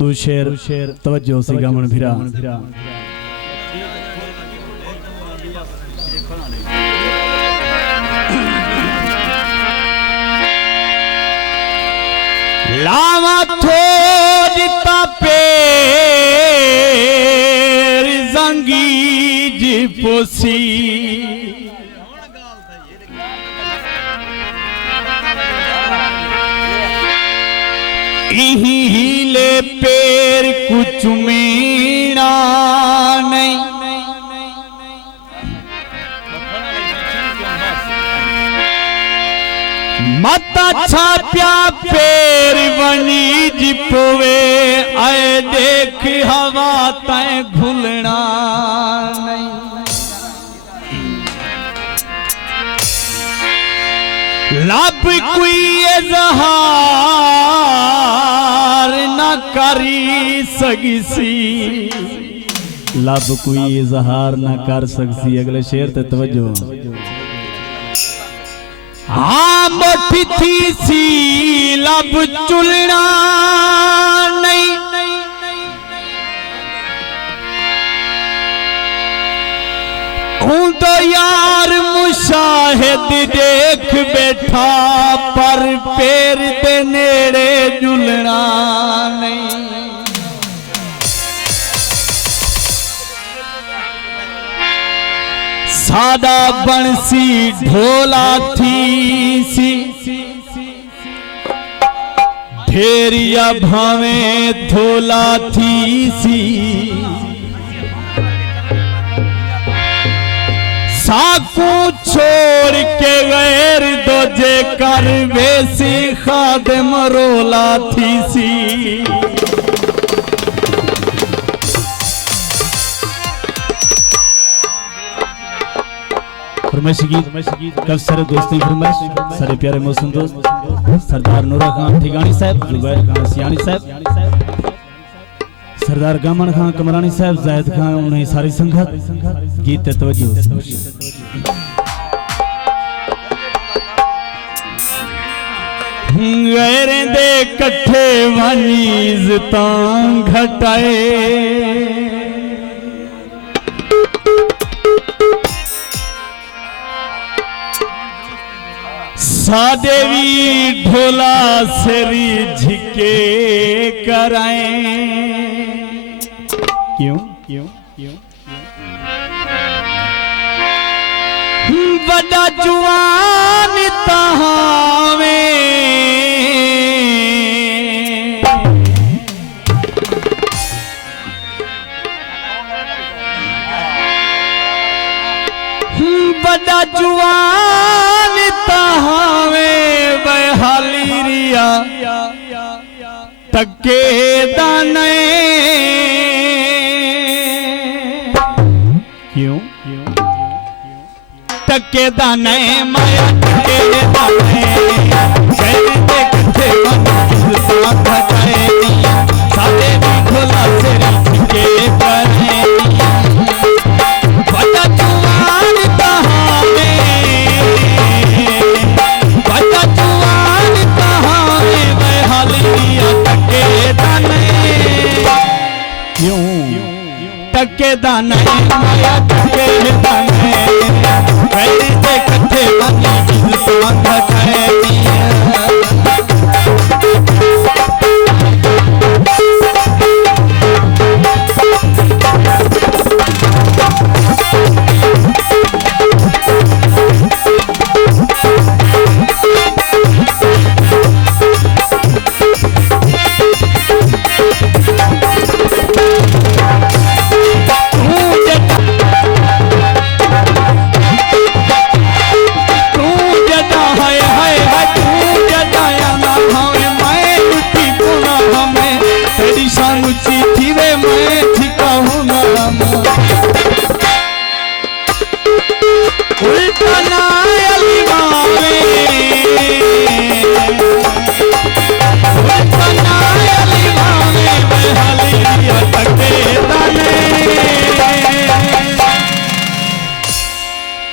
दो शेर तवज्जो से गमन भिरा लावा थोड़ता पेर जंगी जी पोसी हिले पेर कुछ मीना नहीं मता छाप्या पेर बनी जिपोवे आए देख हवा तय घुलना नहीं लब कोई इजहार न करी सगसी लब कोई इजहार न कर सकसी। अगले शेर ते तवज्जो। हाँ मोटी थी सी लब चुलना नहीं हूं तो यार मुशाहिद देख बैठा पर पैर दे नेड़े जुलना नहीं। सादा बंसी ढोला थी सी ढेरिया भावे धोला थी सी साकू छोड़ के गैर दोजे कर वैसी खादिम रोला थी सी। फरमाइश गीत कल सारे दोस्ती फरमाइश सारे प्यारे मौसम दोस्त सरदार नूरा खान ठिगानी साहब, जुबैर खान सियानी साहब, सरदार गामन खान कमरानी साहब, जायद खान उन्हें सारी संगत गीत तवज्जो। गैरें दे कट्ठे वनीज तां घटाए सादेवी ढोला सेरी झिके कराए क्यों क्यों क्यों बड़ा जुआन तहावे बड़ा जुआन तहावे बहाली रिया तके दाने क्यों तके दाने माया तके दाने कहने दे कथे मन घटाए सादे भी खोला से के करे बड़ा जुआन तहावे बड़ा जुआन तहावे बहाली रिया तके दाने क्यों तके दाने माया तके दाने कहने दे कथे मन घटाए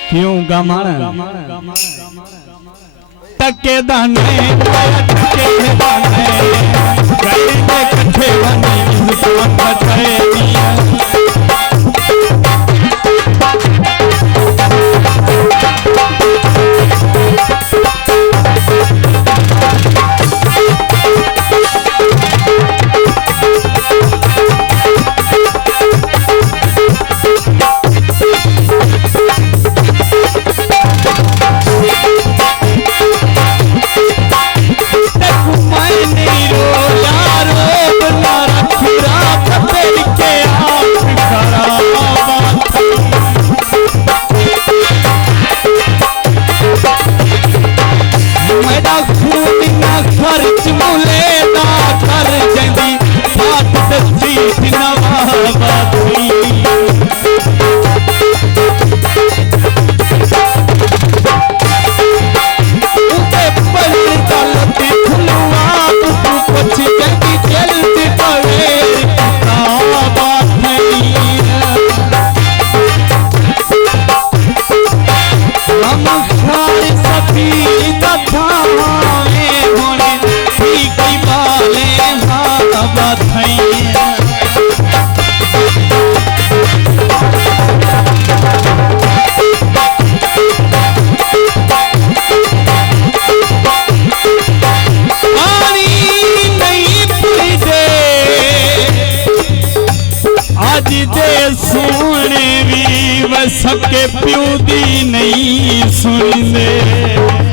क्यों गमन टके दाने टके दाने गए कठे बनी सोने भी वह सबके प्यू दी नहीं सुनते।